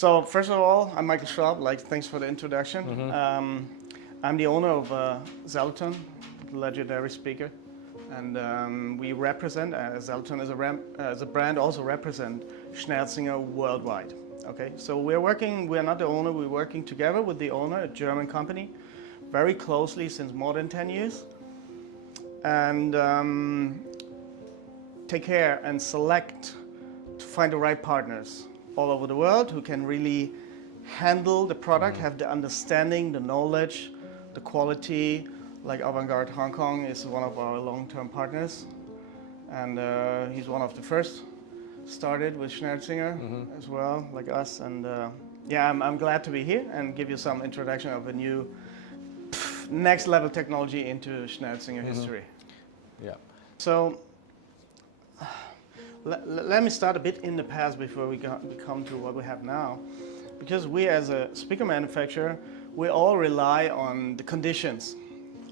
So first of all, I'm Michael Schwab. Thanks for the introduction. I'm the owner of Zellaton, the legendary speaker, and we represent Zellaton as a brand also represent Schnerzinger worldwide. Okay, so we're not the owner. We're working together with the owner, a German company, very closely since more than 10 years, and take care and select to find the right partners all over the world who can really handle the product, have the understanding, the knowledge, the quality. Like Avantgarde Hong Kong is one of our long-term partners, and he's one of the first started with Schnerzinger as well, like us. And yeah, I'm glad to be here and give you some introduction of a new next level technology into Schnerzinger history. Yeah. So let me start a bit in the past before we come to what we have now, because we as a speaker manufacturer, we all rely on the conditions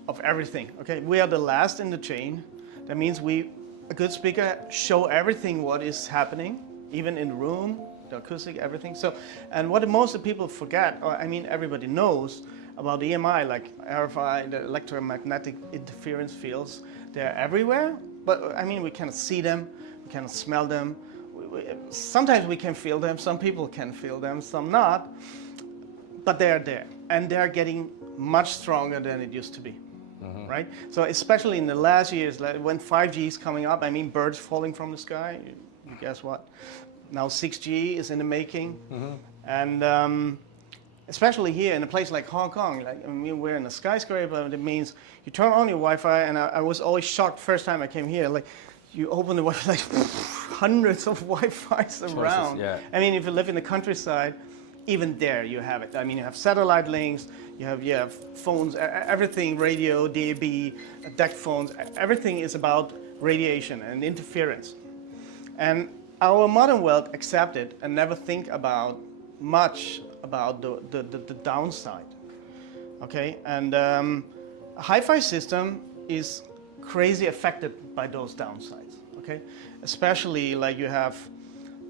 of everything. Okay, we are the last in the chain. That means a good speaker show everything what is happening, even in the room, the acoustic, everything. So, and what most of the people forget, or I mean everybody knows about the EMI, like RFI, the electromagnetic interference fields, they're everywhere. But I mean, we cannot see them, we cannot smell them. Sometimes we can feel them, some people can feel them, some not. But they're there, and they're getting much stronger than it used to be. Right? So especially in the last years, like when 5G is coming up, I mean birds falling from the sky, guess what? Now 6G is in the making. And especially here in a place like Hong Kong, like, I mean, we're in a skyscraper. That means you turn on your Wi-Fi, and I was always shocked first time I came here, like you open the Wi-Fi, like hundreds of Wi-Fi's around. Choices, yeah. I mean, if you live in the countryside, even there you have it. I mean, you have satellite links, you have phones, everything, radio, DAB, DECT phones, everything is about radiation and interference. And our modern world accept it and never think about much about the downside. Okay, and a hi-fi system is crazy affected by those downsides. Okay, especially like you have,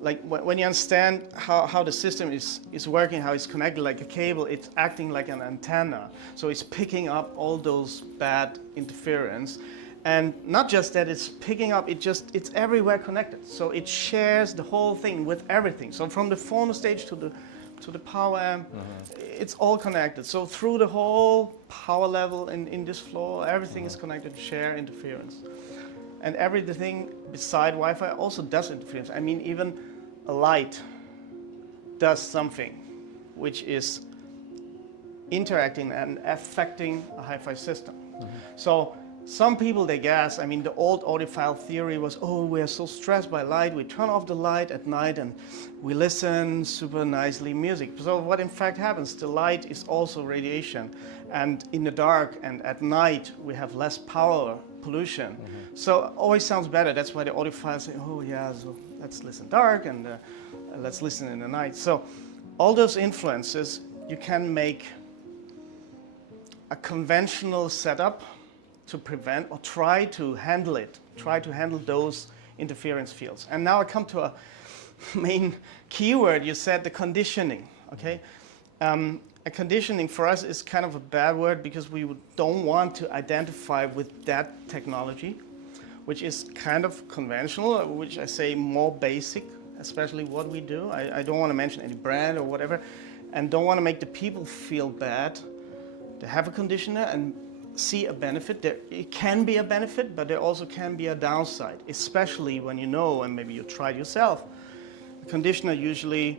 like when you understand how the system is working, how it's connected like a cable, it's acting like an antenna. So it's picking up all those bad interference. And not just that it's picking up, it's everywhere connected. So it shares the whole thing with everything. So from the phono stage to the power amp, it's all connected. So through the whole power level in this floor, everything is connected to share interference. And everything beside Wi-Fi also does interference. I mean, even a light does something which is interacting and affecting a hi-fi system. So some people, they guess, I mean, the old audiophile theory was, oh, we're so stressed by light, we turn off the light at night and we listen super nicely music. So what in fact happens, the light is also radiation. And in the dark and at night, we have less power pollution. So it always sounds better. That's why the audiophiles say, oh yeah, so let's listen dark and let's listen in the night. So all those influences, you can make a conventional setup to prevent or try to handle it, try to handle those interference fields. And now I come to a main keyword. You said the conditioning, okay? A conditioning for us is kind of a bad word because we don't want to identify with that technology, which is kind of conventional, which I say more basic, especially what we do. I don't want to mention any brand or whatever, and don't want to make the people feel bad. They have a conditioner and see a benefit. It can be a benefit, but there also can be a downside, especially when you know, and maybe you tried yourself, the conditioner usually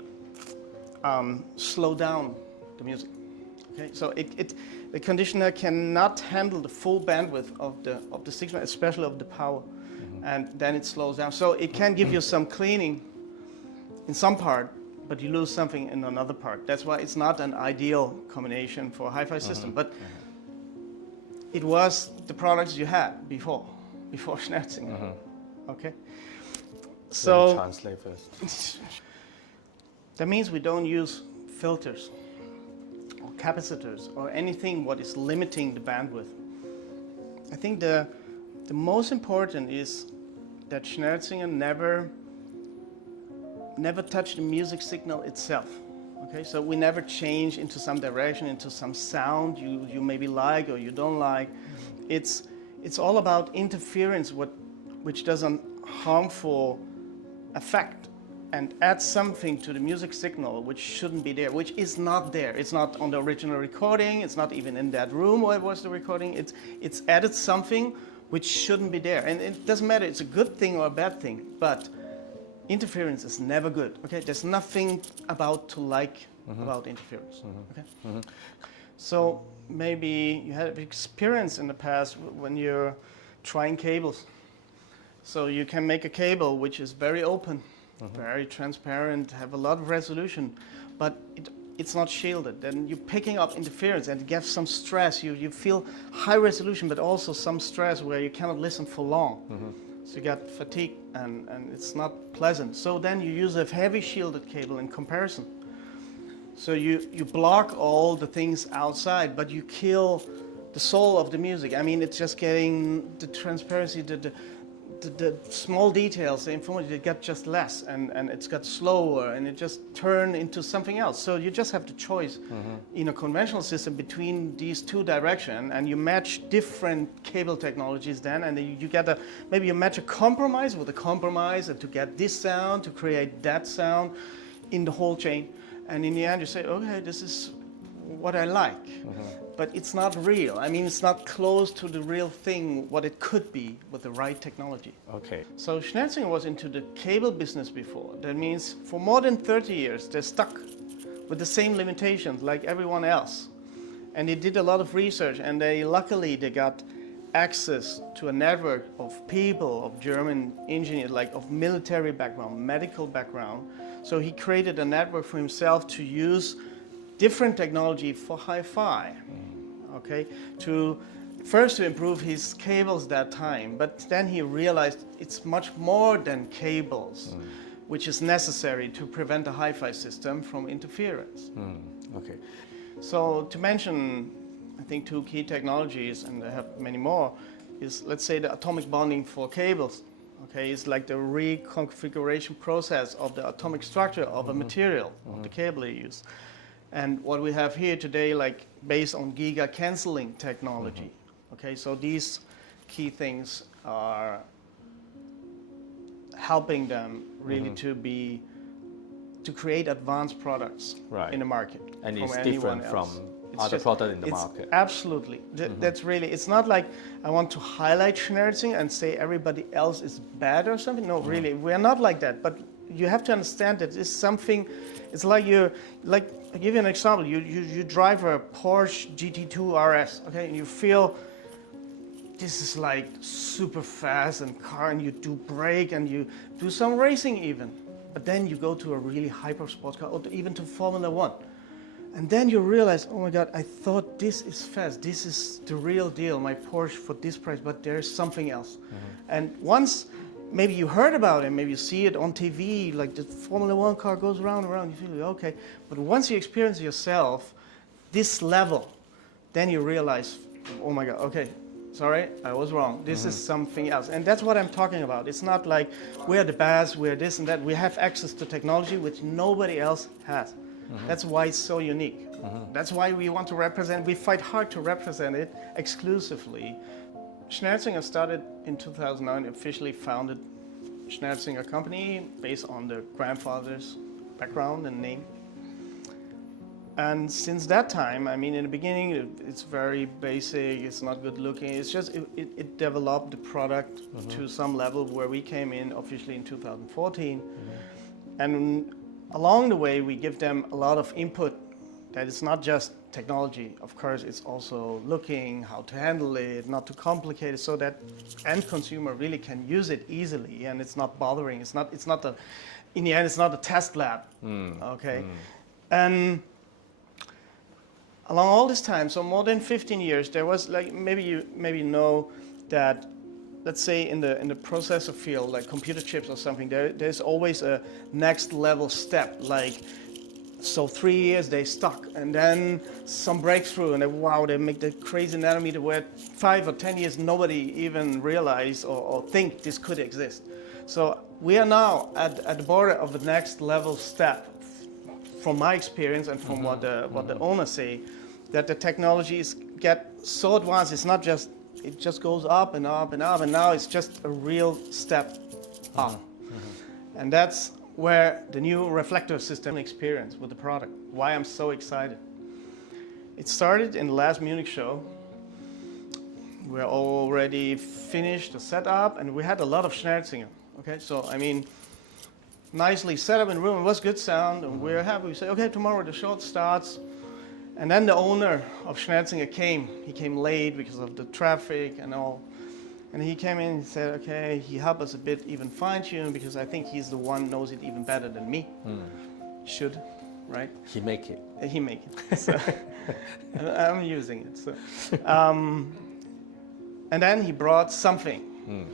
slow down the music. Okay, so the conditioner cannot handle the full bandwidth of the signal, especially of the power, and then it slows down. So it can give you some cleaning in some part, but you lose something in another part. That's why it's not an ideal combination for a hi-fi system. But it was the products you had before Schnerzinger. Okay, so Let me translate first. That means we don't use filters or capacitors or anything what is limiting the bandwidth. I think the most important is that Schnerzinger never touched the music signal itself. Okay, so we never change into some direction, into some sound you maybe like or you don't like. It's all about interference, which does a harmful effect and adds something to the music signal which shouldn't be there, which is not there. It's not on the original recording. It's not even in that room where it was the recording. It's added something which shouldn't be there, and it doesn't matter. It's a good thing or a bad thing, but interference is never good. Okay, there's nothing to like about interference. Okay, so maybe you had experience in the past when you're trying cables. So you can make a cable which is very open, very transparent, have a lot of resolution, but it's not shielded. Then you're picking up interference and it gives some stress. You feel high resolution, but also some stress where you cannot listen for long. So you got fatigue and it's not pleasant. So then you use a heavy shielded cable in comparison. So you block all the things outside, but you kill the soul of the music. I mean, it's just getting the transparency, the small details, the information, it got just less and it's got slower and it just turned into something else. So you just have the choice in a conventional system between these two directions, and you match different cable technologies then, and you get maybe you match a compromise with a compromise and to get this sound, to create that sound in the whole chain. And in the end you say, okay, this is what I like. But it's not real. I mean, it's not close to the real thing, what it could be with the right technology. Okay. So Schnerzinger was into the cable business before. That means for more than 30 years, they're stuck with the same limitations like everyone else. And they did a lot of research, and luckily they got access to a network of people, of German engineers, like of military background, medical background. So he created a network for himself to use different technology for hi-fi, okay, to improve his cables that time, but then he realized it's much more than cables, which is necessary to prevent the hi-fi system from interference. Okay. So to mention, I think two key technologies, and I have many more, is let's say the atomic bonding for cables. Okay, it's like the reconfiguration process of the atomic structure of a material, of the cable you use. And what we have here today, like based on giga canceling technology. Okay, so these key things are helping them really to create advanced products in the market. And it's different from other products in the market. Absolutely. That's really, it's not like I want to highlight Schnerzinger and say everybody else is bad or something. No, really, we're not like that. But you have to understand that it's something, it's like I'll give you an example. You drive a Porsche GT2 RS, okay, and you feel this is like super fast and you do brake and you do some racing even. But then you go to a really hyper sports car or even to Formula 1. And then you realize, oh my God, I thought this is fast. This is the real deal, my Porsche for this price, but there's something else. And once maybe you heard about it, maybe you see it on TV, like the Formula 1 car goes round and round, you feel okay. But once you experience yourself this level, then you realize, oh my God, okay, sorry, I was wrong. This is something else. And that's what I'm talking about. It's not like we're the best, we're this and that. We have access to technology which nobody else has. That's why it's so unique. That's why we want to represent, we fight hard to represent it exclusively. Schnerzinger started in 2009, officially founded Schnerzinger company based on the grandfather's background and name. And since that time, I mean, in the beginning, it's very basic, it's not good looking. It's just, it developed the product to some level where we came in officially in 2014. And along the way, we give them a lot of input that it's not just technology. Of course, it's also looking, how to handle it, not too complicated, so that end consumer really can use it easily and it's not bothering. It's not in the end, it's not a test lab, okay? And along all this time, so more than 15 years, there was like, maybe you know that, let's say in the processor field, like computer chips or something, there's always a next level step, like, so 3 years they stuck, and then some breakthrough, and they make the crazy nanometer where 5 or 10 years nobody even realized or think this could exist. So we are now at the border of the next level step, from my experience and from what the owners say, that the technologies get so advanced. It's not just, it just goes up and up and up, and now it's just a real step up. And that's where the new reflector system experience with the product, why I'm so excited. It started in the last Munich show. We're already finished the setup, and we had a lot of Schnerzinger. Okay, so I mean, nicely set up in the room, it was good sound, and we're happy. We say, okay, tomorrow the show starts. And then the owner of Schnerzinger came. He came late because of the traffic and all. And he came in and said, okay, he helped us a bit even fine tune, because I think he's the one knows it even better than me. Should, right? He make it. He make it. So, I'm using it. So. And then he brought something,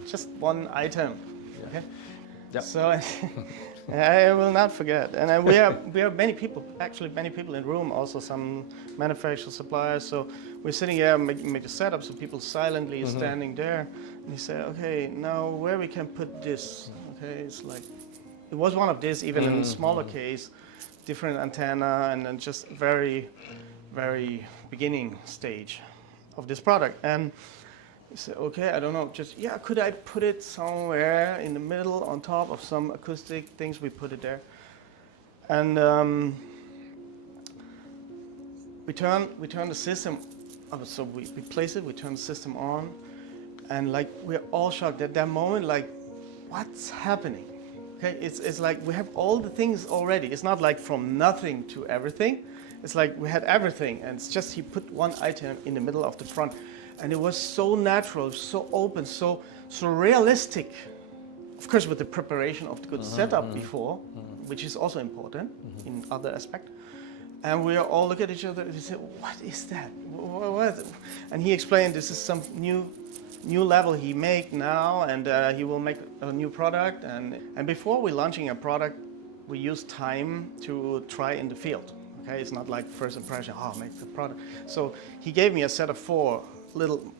just one item. Yeah. Okay? Yep. So I will not forget. And then we have many people, actually many people in the room, also some manufacturer suppliers. So we're sitting here, make a setup, so people silently standing there. And he said, okay, now where we can put this? Okay, it's like, it was one of these, even in a smaller case, different antenna, and then just very, very beginning stage of this product. And he said, okay, I don't know, just, yeah, could I put it somewhere in the middle on top of some acoustic things? We put it there. And we turn the system, so we place it, we turn the system on, and like, we're all shocked at that moment, like, what's happening? Okay, it's like we have all the things already. It's not like from nothing to everything. It's like we had everything, and it's just he put one item in the middle of the front. And it was so natural, so open, so realistic. Of course, with the preparation of the good setup before, which is also important in other aspects. And we all look at each other and we say, what is that? What? And he explained this is some new level he make now, and he will make a new product. And before we're launching a product, we use time to try in the field. Okay, it's not like first impression, make the product. So he gave me a set of 4 little,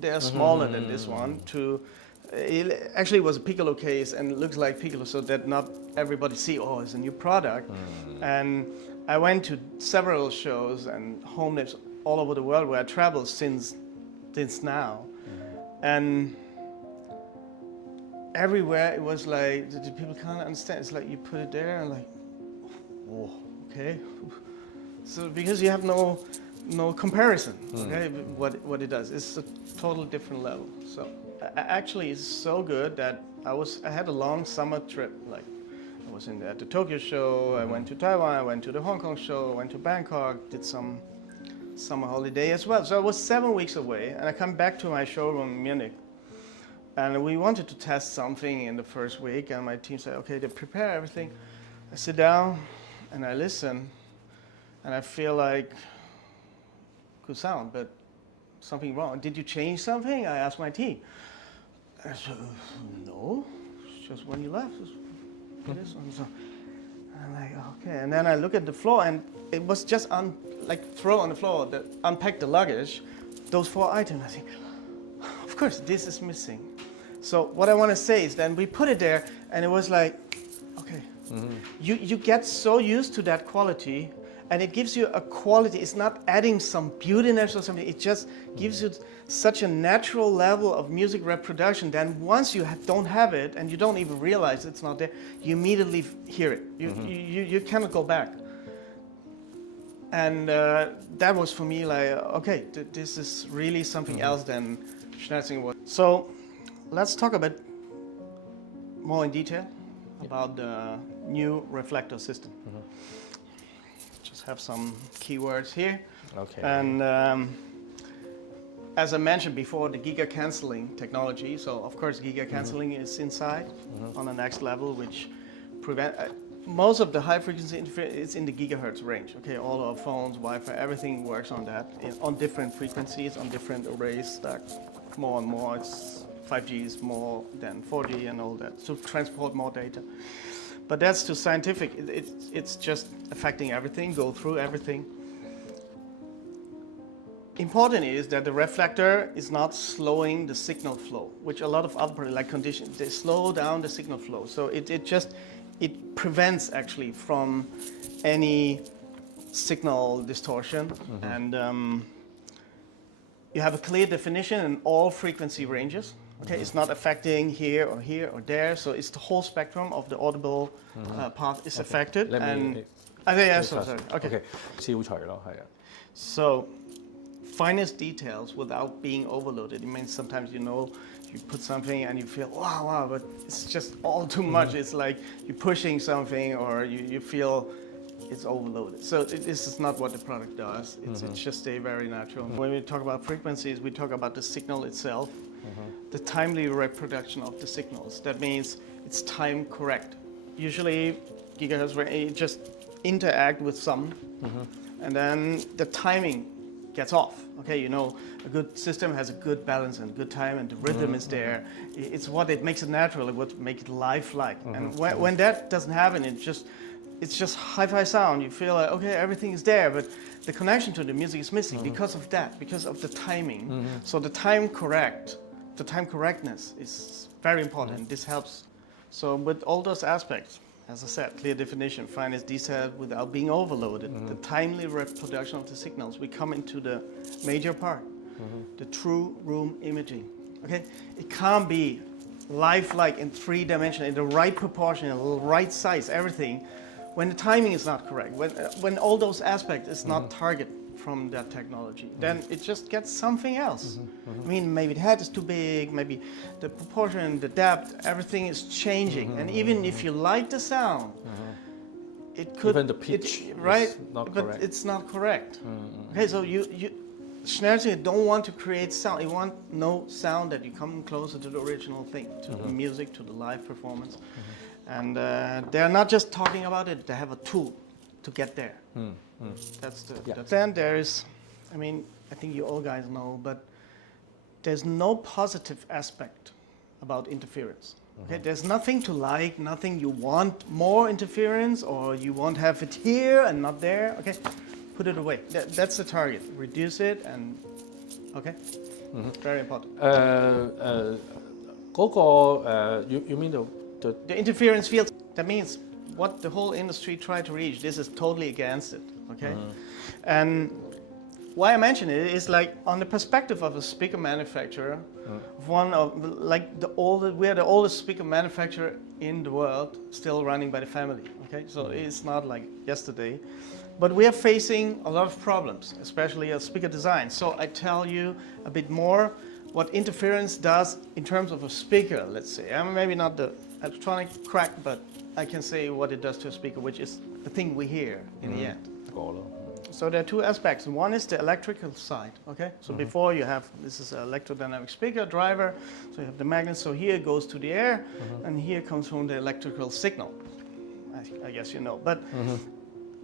they're smaller than this one. It actually was a piccolo case, and it looks like piccolo, so that not everybody see, oh, it's a new product. And I went to several shows and home labs all over the world where I traveled since now. And everywhere it was like, the people can't understand. It's like you put it there and like, oh, okay. So because you have no comparison, okay, what it does. It's a totally different level. So actually it's so good that I had a long summer trip. Like I was at the Tokyo show, I went to Taiwan, I went to the Hong Kong show, I went to Bangkok, did some summer holiday as well. So I was 7 weeks away, and I come back to my showroom in Munich. And we wanted to test something in the first week, and my team said, okay, they prepare everything. I sit down and I listen, and I feel like good sound, but something wrong. Did you change something? I asked my team. I said, no, it's just when you left. This one. So I'm like, okay. And then I look at the floor, and it was just throw on the floor, unpack the luggage, those 4 items. I think, of course, this is missing. So what I want to say is then we put it there, and it was like, okay, you get so used to that quality. And it gives you a quality. It's not adding some beautiness or something. It just gives you such a natural level of music reproduction. Then once you don't have it, and you don't even realize it's not there, you immediately hear it. You cannot go back. And that was for me like, okay, this is really something else than Schnerzinger was. So let's talk a bit more in detail about the new reflector system. Have some keywords here. Okay. And as I mentioned before, the giga cancelling technology. So of course, giga cancelling is inside on the next level, which prevent most of the high frequency interference is in the gigahertz range. Okay, all our phones, Wi-Fi, everything works on that on different frequencies, on different arrays stacked more and more. It's 5G is more than 4G and all that to transport more data. But that's too scientific. It's just affecting everything, go through everything. Important is that the reflector is not slowing the signal flow, which a lot of other like conditions, they slow down the signal flow. So it prevents actually from any signal distortion, and you have a clear definition in all frequency ranges. Okay, it's not affecting here or there, so it's the whole spectrum of the audible path is affected. Sorry. Okay. 消除咯，係啊。So, finest details without being overloaded. It means sometimes you put something and you feel wow, but it's just all too much. It's like you're pushing something, or you feel it's overloaded. So this is not what the product does. It's just a very natural. When we talk about frequencies, we talk about the signal itself, the timely reproduction of the signals. That means it's time correct. Usually gigahertz range just interact with some, and then the timing gets off. Okay, a good system has a good balance and good time, and the rhythm is there. It's what it makes it natural, what makes it lifelike. And when that doesn't happen, it's just hi-fi sound. You feel like, okay, everything is there, but the connection to the music is missing because of that, because of the timing. So the time correctness is very important. This helps. So with all those aspects, as I said, clear definition, finest detail without being overloaded, the timely reproduction of the signals, we come into the major part, the true room imaging. Okay, it can't be lifelike in 3 dimensions, in the right proportion, in the right size, everything, when the timing is not correct, when all those aspects is not targeted from that technology, then it just gets something else. I mean, maybe the head is too big, maybe the proportion, the depth, everything is changing. And even if you like the sound, it could... Even the pitch is not but correct. it's not correct. Okay, so Schnerzinger don't want to create sound. You want no sound that you come closer to the original thing, to the music, to the live performance. And they're not just talking about it, they have a tool to get there. Then there is, I mean, I think you all guys know, but there's no positive aspect about interference. Okay, there's nothing to like, nothing you want more interference, or you want to have it here and not there. Okay, put it away. That's the target. Reduce it, and okay, very important. You mean the interference field? That means what the whole industry tried to reach. This is totally against it. Okay, and why I mention it is like on the perspective of a speaker manufacturer, one of we're the oldest speaker manufacturer in the world, still running by the family. Okay, so it's not like yesterday, but we are facing a lot of problems, especially as speaker design. So I tell you a bit more what interference does in terms of a speaker. Let's say I'm maybe not the electronic crack, but I can say what it does to a speaker, which is the thing we hear in the end. So there are 2 aspects. One is the electrical side. Okay, so before you have, this is an electrodynamic speaker driver, so you have the magnet, so here it goes to the air, and here comes from the electrical signal. I guess you know, but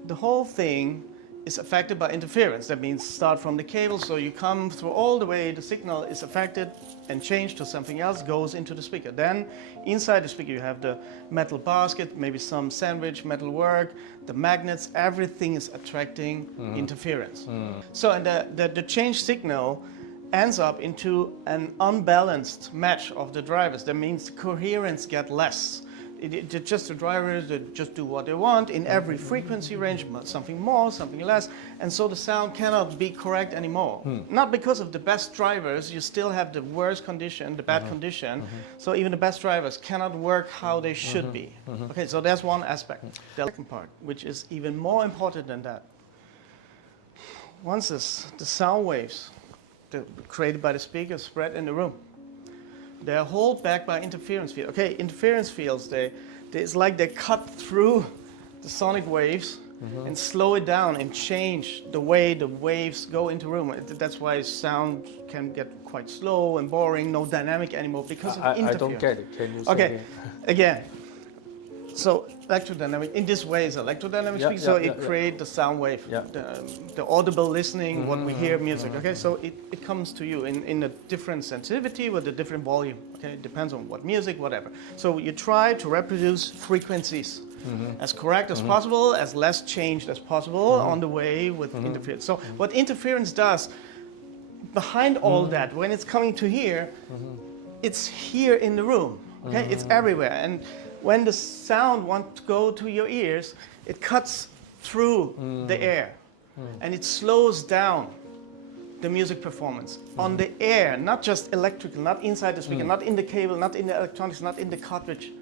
the whole thing is affected by interference. That means start from the cable, so you come through all the way, the signal is affected and changed to something else, goes into the speaker. Then inside the speaker you have the metal basket, maybe some sandwich metal work, the magnets, everything is attracting interference. So and the change signal ends up into an unbalanced match of the drivers. That means the coherence gets less. Just the drivers that just do what they want in every frequency range, something more, something less, and so the sound cannot be correct anymore. Not because of the best drivers, you still have the worst condition, the bad condition, so even the best drivers cannot work how they should be. Okay, so that's one aspect. The second part, which is even more important than that. Once the sound waves created by the speaker spread in the room, they're held back by interference field. Okay, interference fields, it's like they cut through the sonic waves and slow it down and change the way the waves go into room. That's why sound can get quite slow and boring, no dynamic anymore because of interference. I don't get it. Can you say okay, again. So electrodynamic, in this way is electrodynamic speaker, so it creates the sound wave, the audible listening, what we hear music, okay? So it comes to you in a different sensitivity with a different volume, okay? It depends on what music, whatever. So you try to reproduce frequencies as correct as possible, as less changed as possible on the way with interference. So what interference does, behind all that, when it's coming to here, it's here in the room. Okay, it's everywhere. And when the sound wants to go to your ears, it cuts through the air, and it slows down the music performance on the air, not just electrical, not inside the speaker, not in the cable, not in the electronics, not in the cartridge,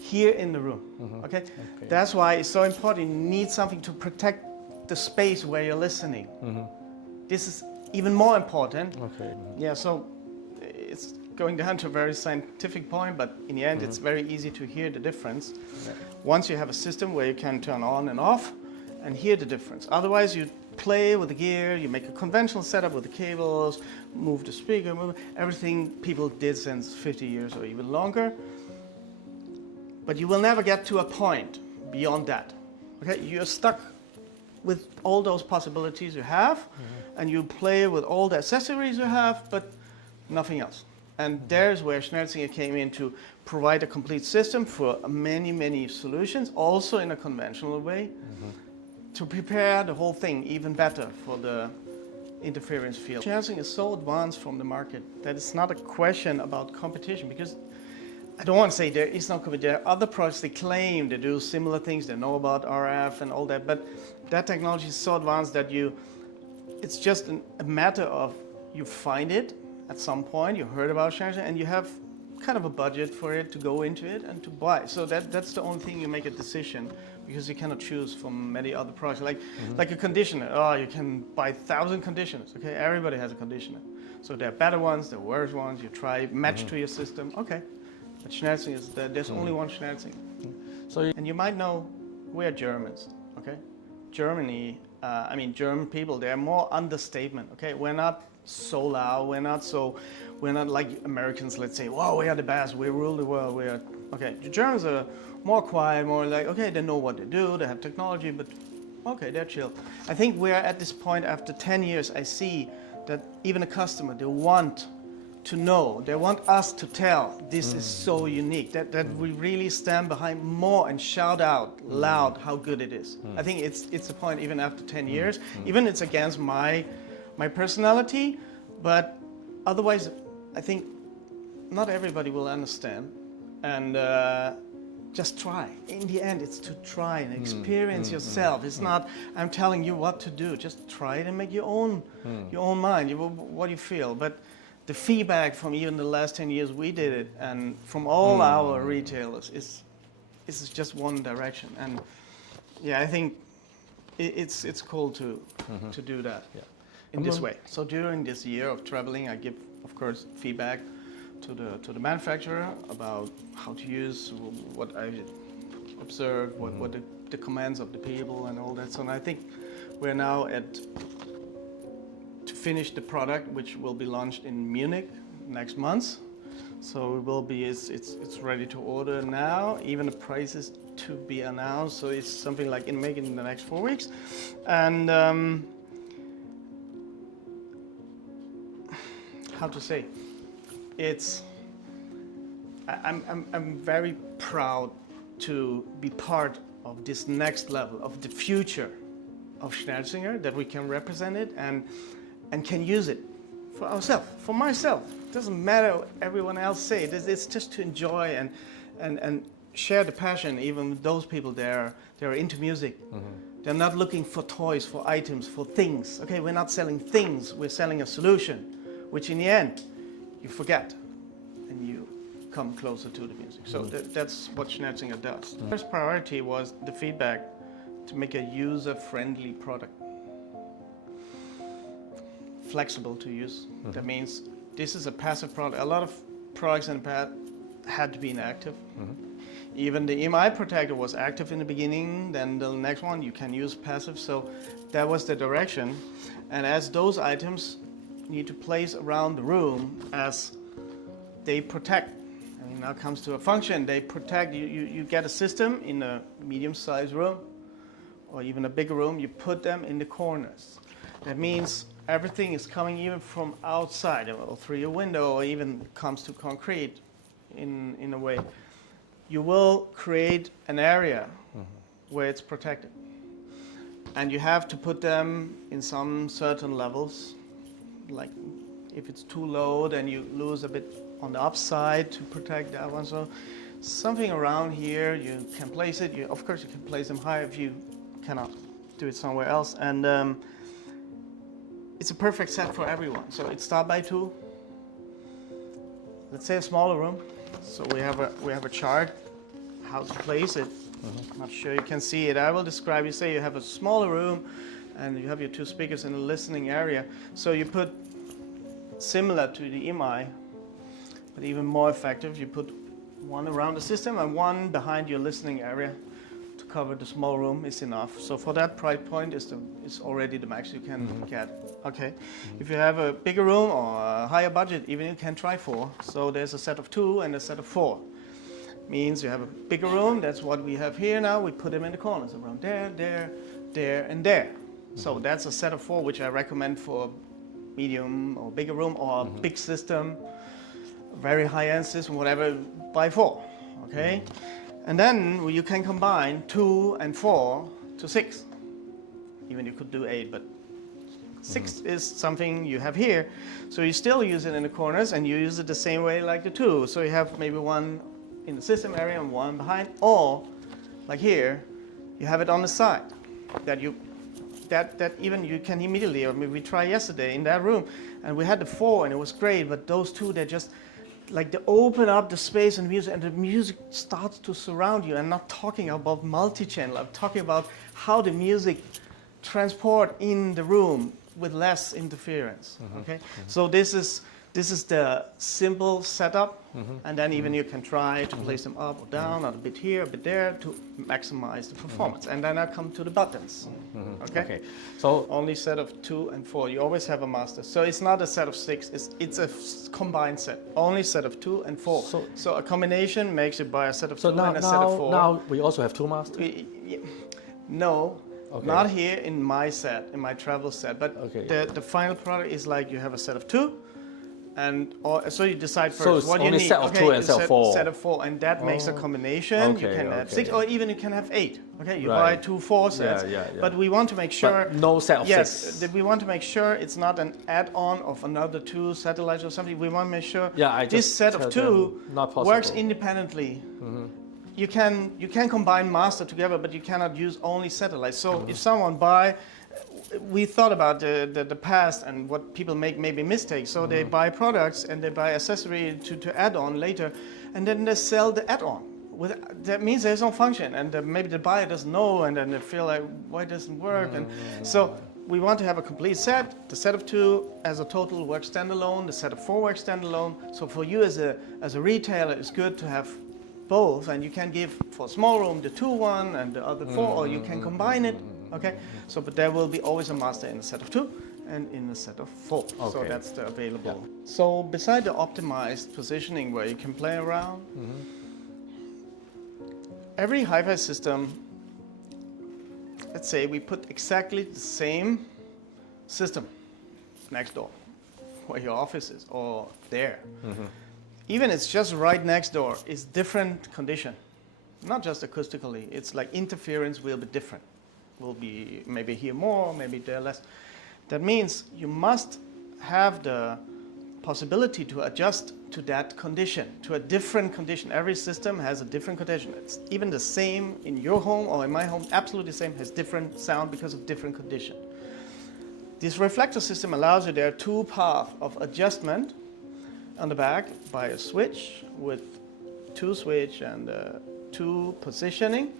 here in the room. Okay? That's why it's so important. You need something to protect the space where you're listening. This is even more important. Okay. Yeah, so it's going down to a very scientific point, but in the end, it's very easy to hear the difference. Once you have a system where you can turn on and off and hear the difference. Otherwise, you play with the gear, you make a conventional setup with the cables, move the speaker, everything people did since 50 years or even longer. But you will never get to a point beyond that. Okay, you're stuck with all those possibilities you have, and you play with all the accessories you have, but nothing else. And there's where Schnerzinger came in to provide a complete system for many, many solutions, also in a conventional way, to prepare the whole thing even better for the interference field. Schnerzinger is so advanced from the market that it's not a question about competition, because I don't want to say there is no competition. There are other products they claim they do similar things, they know about RF and all that, but that technology is so advanced that it's just a matter of you find it at some point, you heard about Schnerzinger, and you have kind of a budget for it to go into it and to buy. So that's the only thing you make a decision, because you cannot choose from many other products. Like a conditioner, you can buy 1,000 conditioners. Okay, everybody has a conditioner. So there are better ones, there are worse ones. You try match to your system. Okay, but Schnerzinger is there's only one Schnerzinger. And you might know we're Germans. Okay, Germany. German people. They're more understatement. Okay, we're not so loud. We're not like Americans. Let's say, "Wow, we are the best. We rule the world." Okay. The Germans are more quiet, more like, okay, they know what they do. They have technology, but okay, they're chill. I think we're at this point after 10 years. I see that even a customer, they want to know. They want us to tell this is so unique that we really stand behind more and shout out loud how good it is. I think it's a point even after 10 years. Even it's against my personality, but otherwise, I think not everybody will understand. And just try. In the end, it's to try and experience yourself. It's not I'm telling you what to do. Just try it and make your own mind. What you feel. But the feedback from even the last 10 years we did it, and from all our retailers, is just one direction. And yeah, I think it's cool to do that in this way. So during this year of traveling, I give, of course, feedback to the manufacturer about how to use, what I observed, what the commands of the people and all that. So I think we're now to finish the product, which will be launched in Munich next month. So it will be it's ready to order now. Even the price is to be announced. So it's something like making in the next 4 weeks. And how to say? I'm very proud to be part of this next level of the future of Schnerzinger, that we can represent it and can use it for ourselves, for myself. It doesn't matter what everyone else say. It's just to enjoy and share the passion. Even those people they're into music. They're not looking for toys, for items, for things. Okay, we're not selling things. We're selling a solution, which in the end you forget and you come closer to the music. So that's what Schnerzinger does. The first priority was the feedback to make a user-friendly product. Flexible to use. That means this is a passive product. A lot of products in the past had to be inactive. Even the EMI protector was active in the beginning, then the next one you can use passive. So that was the direction. And as those items need to place around the room, as they protect, now it comes to a function, they protect, you get a system in a medium-sized room or even a bigger room, you put them in the corners. That means everything is coming even from outside or through your window, or even comes to concrete in a way. You will create an area where it's protected. And you have to put them in some certain levels. Like if it's too low, then you lose a bit on the upside to protect that one. So something around here, you can place it. Of course, you can place them higher if you cannot do it somewhere else. And it's a perfect set for everyone. So it starts by 2. Let's say a smaller room. So we have a chart how to place it. I'm not sure you can see it. I will describe. You say you have a smaller room and you have your 2 speakers in the listening area. So you put, similar to the EMI, but even more effective, you put one around the system and one behind your listening area to cover the small room is enough. So for that price point is already the max you can get. Okay. If you have a bigger room or a higher budget, even you can try 4. So there's a set of 2 and a set of 4. Means you have a bigger room. That's what we have here now. We put them in the corners around there, there, there, and there. So that's a set of 4, which I recommend for medium or bigger room or a big system, very high-end system, whatever, by 4. Okay. And then you can combine 2 and 4 to 6. Even you could do 8, but 6 is something you have here. So you still use it in the corners and you use it the same way like the 2. So you have maybe one in the system area and one behind, or like here, you have it on the side that even you can immediately, or maybe we tried yesterday in that room and we had the 4 and it was great, but those 2, they're just like they open up the space and the music starts to surround you. I'm not talking about multi-channel, I'm talking about how the music transport in the room with less interference. Okay, so this is the simple setup, and then even you can try to place them up or down, or a bit here, a bit there, to maximize the performance. And then I come to the buttons. Okay, so only set of 2 and 4. You always have a master, so it's not a set of 6. It's a combined set. Only set of 2 and 4. So a combination makes you buy a set of 2 and a set of 4. Now we also have 2 masters. No. Okay. Not here in my set, in my travel set, but the final product is like you have a set of 2, so you decide first what you need. Set of 2 and set of 4. Set of 4, and that makes a combination. You can have 6, or even you can have 8. Okay, you buy 2 4 sets. But we want to make sure. But no set of 6. Yes, we want to make sure it's not an add-on of another 2 satellites or something. We want to make sure this set of 2 works independently. You can combine master together, but you cannot use only satellites. So if someone we thought about the past and what people make maybe mistakes. So they buy products and they buy accessory to add on later, and then they sell the add-on. That means there's no function, and maybe the buyer doesn't know, and then they feel like, why it doesn't work? And so we want to have a complete set. The set of 2 as a total works standalone. The set of 4 works standalone. So for you as a retailer, it's good to have both, and you can give for a small room the 2 one and the other 4, or you can combine it. Okay, so but there will be always a master in a set of 2 and in a set of 4. Okay. So that's the available. Yeah. So beside the optimized positioning where you can play around, every hi-fi system, let's say we put exactly the same system next door where your office is, or there. Even it's just right next door, it's different condition. Not just acoustically, it's like interference will be different. Will be maybe here more, maybe there less. That means you must have the possibility to adjust to that condition, to a different condition. Every system has a different condition. It's even the same in your home or in my home, absolutely the same, has different sound because of different condition. This reflector system allows you, there are 2 paths of adjustment on the back by a switch with 2 switch and 2 positioning.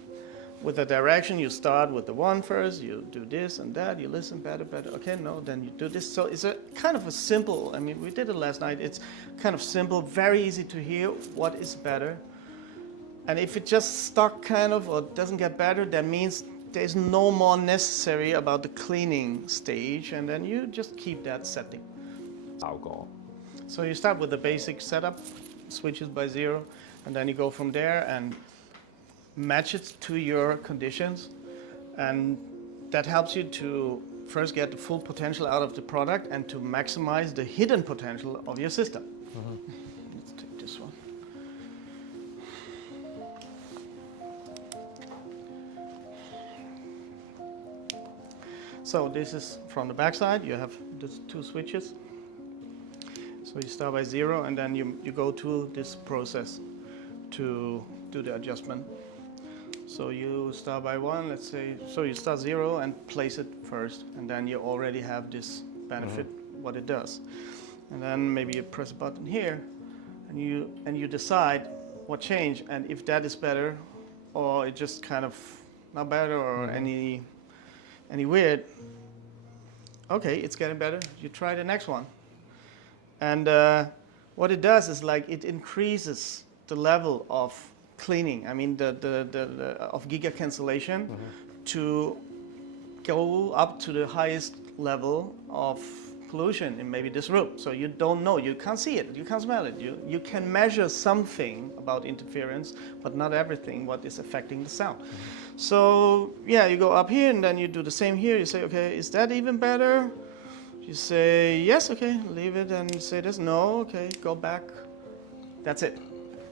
With the direction, you start with the 1 first, you do this and that, you listen better, okay, no, then you do this. So it's a kind of a simple, I mean, we did it last night, it's kind of simple, very easy to hear what is better. And if it just stuck kind of, or doesn't get better, that means there's no more necessary about the cleaning stage, and then you just keep that setting. So you start with the basic setup, switches by 0, and then you go from there and match it to your conditions, and that helps you to first get the full potential out of the product and to maximize the hidden potential of your system. Let's take this one. So this is from the back side, you have these 2 switches. So So you start by 0, and then you go to this process to do the adjustment. So you start by 1, let's say, so you start 0 and place it first, and then you already have this benefit, what it does. And then maybe you press a button here, and you decide what change, and if that is better, or it just kind of not better, or any weird. Okay, it's getting better. You try the next one, and what it does is like it increases the level of cleaning. I mean the of giga cancellation to go up to the highest level of pollution in maybe this room. So you don't know, you can't see it, you can't smell it. You can measure something about interference, but not everything what is affecting the sound. So yeah, you go up here and then you do the same here. You say, okay, is that even better? You say yes, okay, leave it, and you say this, no, okay, go back. That's it.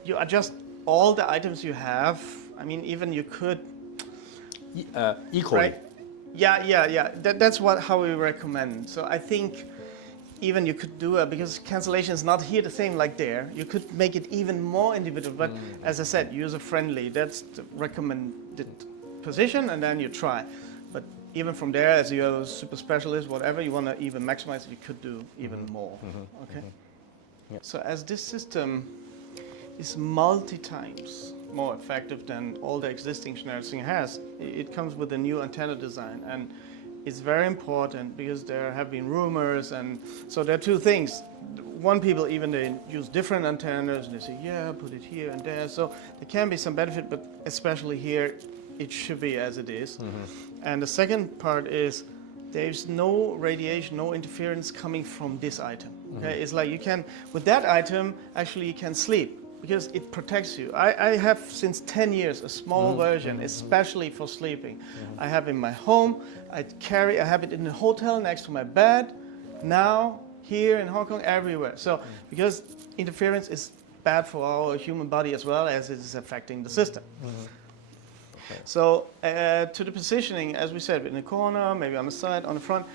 You adjust all the items you have. I mean, even you could equally. Right? Yeah. That's how we recommend. So I think even you could do it, because cancellation is not here the same like there. You could make it even more individual. But as I said, user friendly. That's the recommended position, and then you try. But even from there, as you're a super specialist, whatever you want to even maximize, you could do even more. Okay. Yeah. So as this system is multi times more effective than all the existing Schnerzinger has, it comes with a new antenna design, and it's very important because there have been rumors, and so there are two things. One, people even they use different antennas and they say, yeah, put it here and there. So there can be some benefit, but especially here, it should be as it is. And the second part is there's no radiation, no interference coming from this item. Okay, it's like you can, with that item, actually you can sleep, because it protects you. I have since 10 years a small version, especially for sleeping. I have in my home, I have it in the hotel next to my bed, now, here in Hong Kong, everywhere. So, because interference is bad for our human body as well as it is affecting the system. Okay. So, to the positioning, as we said, in the corner, maybe on the side, on the front,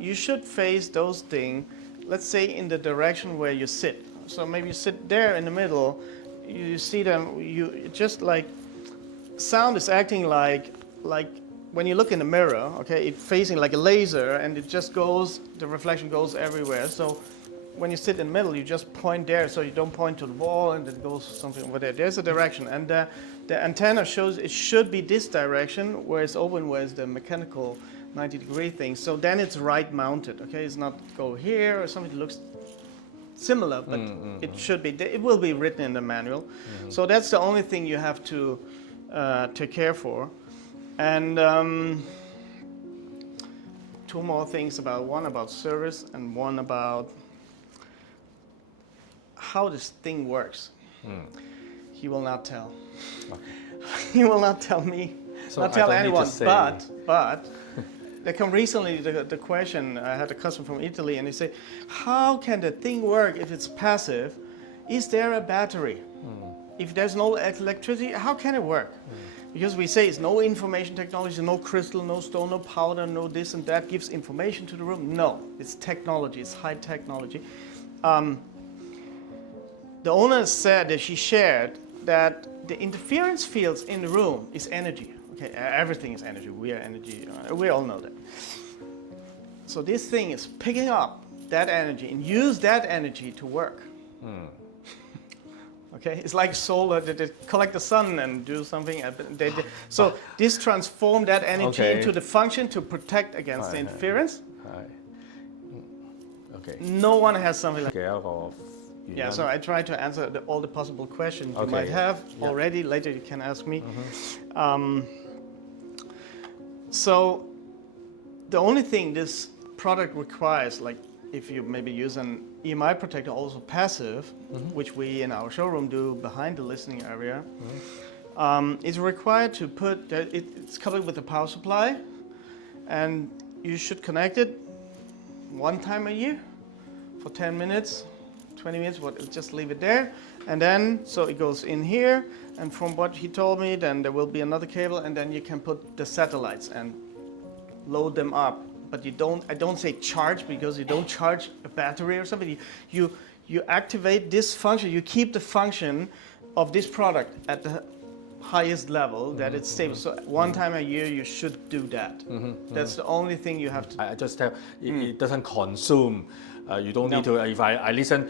you should face those things, let's say in the direction where you sit. So maybe you sit there in the middle, you see them, you just like, sound is acting like when you look in the mirror, okay, it's facing like a laser, and it just goes, the reflection goes everywhere. So when you sit in the middle, you just point there, so you don't point to the wall and it goes something over there. There's a direction, and the antenna shows it should be this direction, where it's open, where it's the mechanical 90-degree thing. So then it's right mounted, okay? It's not go here or something that looks similar, but it should be. It will be written in the manual. So that's the only thing you have to take care for. And two more things one about service and one about how this thing works. He will not tell. Okay. He will not tell me, so not tell anyone. But there come recently the question, I had a customer from Italy, and he said, how can the thing work if it's passive? Is there a battery? If there's no electricity, how can it work? Because we say it's no information technology, no crystal, no stone, no powder, no this and that gives information to the room. No, it's technology, it's high technology. The owner said that she shared that the interference fields in the room is energy. Okay, everything is energy. We are energy. We all know that. So this thing is picking up that energy and use that energy to work. Okay, it's like solar. They collect the sun and do something. So this transform that energy into the function to protect against the interference. Okay. No one has something like that. Of yeah, so I try to answer all the possible questions you might have already. Later you can ask me. So the only thing this product requires, like if you maybe use an EMI protector, also passive, which we in our showroom do behind the listening area, is required to put, it's coupled with a power supply, and you should connect it one time a year for 10 minutes, 20 minutes, just leave it there. And then, so it goes in here, and from what he told me, then there will be another cable, and then you can put the satellites and load them up. But I don't say charge, because you don't charge a battery or something. You you activate this function, you keep the function of this product at the highest level that it's stable. So one time a year you should do that. That's the only thing you have to do. I just tell it doesn't consume. You don't need to. If I listen,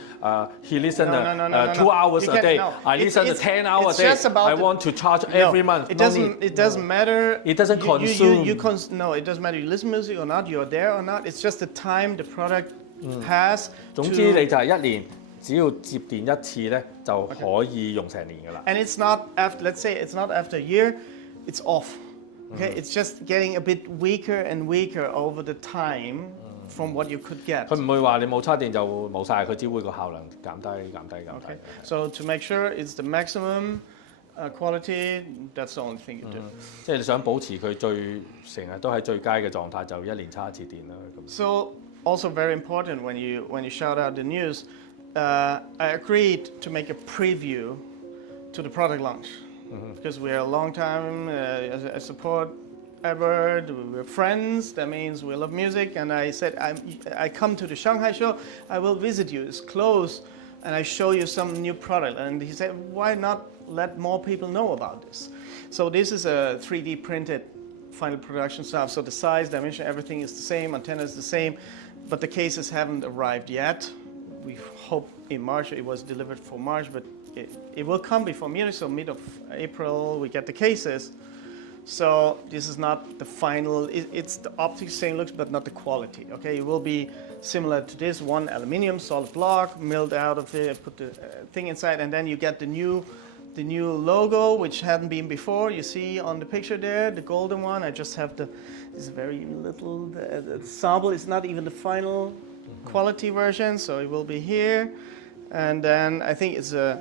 he listen No. 2 hours You a can't- day. no. I listen to 10 hours a it's day. just about I the- want to charge No, every month. It No doesn't. need. It doesn't matter. It doesn't consume. No, it doesn't matter. You listen to music or not. You're there or not. It's just the time the product has. 總 to- 之你就係1年，只要接電一次咧，就可以用成年㗎啦。 And it's not after. Let's say it's not after a year. It's off. Okay. It's just getting a bit weaker and weaker over the time from what you could get. 佢唔會話你冇叉電就冇晒，佢只會個效能減低。 Okay. So to make sure it's the maximum quality, that's the only thing you do. 即係你想保持佢成日都喺最佳嘅狀態，就1年叉一次電啦。咁 So also very important when you shout out the news, I agreed to make a preview to the product launch because we're a long time I support Edward, we're friends. That means we love music, and I said I come to the Shanghai show. I will visit you. It's close, and I show you some new product. And he said, why not let more people know about this? So this is a 3D printed final production stuff. So the size, dimension, everything is the same. Antenna is the same, but the cases haven't arrived yet. We hope in March. It was delivered for March, but it will come before Munich. So mid of April we get the cases. So this is not the final. It's the optics same looks, but not the quality. Okay, it will be similar to this one aluminum solid block milled out of it. Put the thing inside, and then you get the new logo, which hadn't been before. You see on the picture there, the golden one. I just have this very little the sample. It's not even the final quality version, so it will be here. And then I think it's a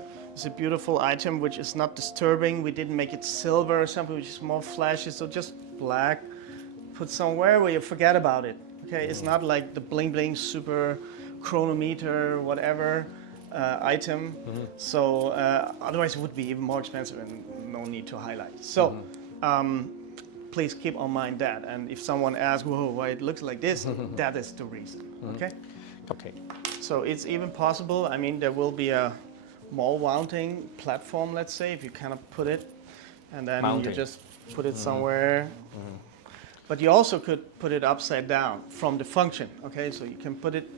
beautiful item which is not disturbing. We didn't make it silver or something which is more flashy, so just black. Put somewhere where you forget about it. Okay, it's not like the bling bling super chronometer whatever item. So otherwise it would be even more expensive and no need to highlight. So please keep on mind that. And if someone asks, whoa, why it looks like this, that is the reason. Okay. Okay. So it's even possible. I mean, there will be a wall mounting platform, let's say, if you kind of put it, and then Mounting. you just put it somewhere. But you also could put it upside down from the function, okay? So you can put it,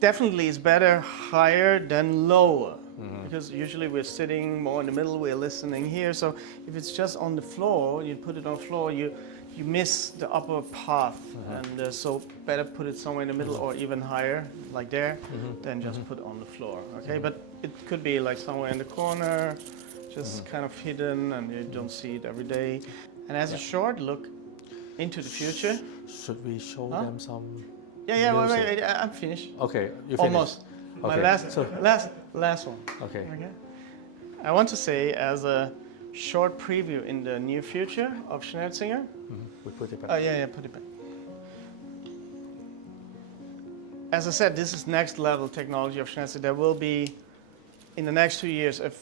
definitely it's better higher than lower, because usually we're sitting more in the middle, we're listening here. So if it's just on the floor, you put it on the floor, you miss the upper path, and so better put it somewhere in the middle or even higher, like there, than just put it on the floor. Okay, but it could be like somewhere in the corner, just kind of hidden, and you don't see it every day. And as a short look into the future. Should we show them some? Yeah. music? Wait, I'm finished. Okay, you finished. Almost. My Okay. last one. Okay. I want to say as a short preview in the near future of Schnerzinger. We put it back. Oh yeah, put it back. As I said, this is next level technology of Schnerzinger. There will be, in the next 2 years, a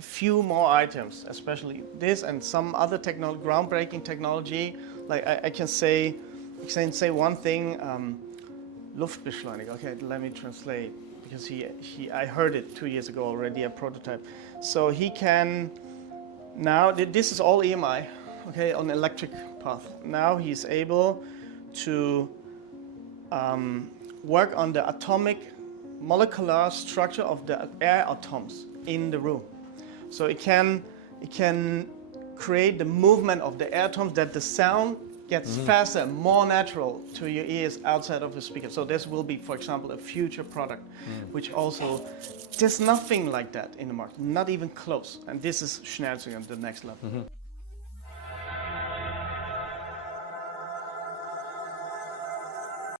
few more items, especially this and some other groundbreaking technology. Like I can say one thing, Luftbeschleuniger. Okay, let me translate, because I heard it 2 years ago already, a prototype. So he can, now, this is all EMI, okay, on electric path. Now he's able to work on the atomic molecular structure of the air atoms in the room. So it can create the movement of the air atoms, that the sound gets faster, more natural to your ears outside of the speaker. So this will be, for example, a future product, which also, there's nothing like that in the market, not even close. And this is Schnerzinger, the next level.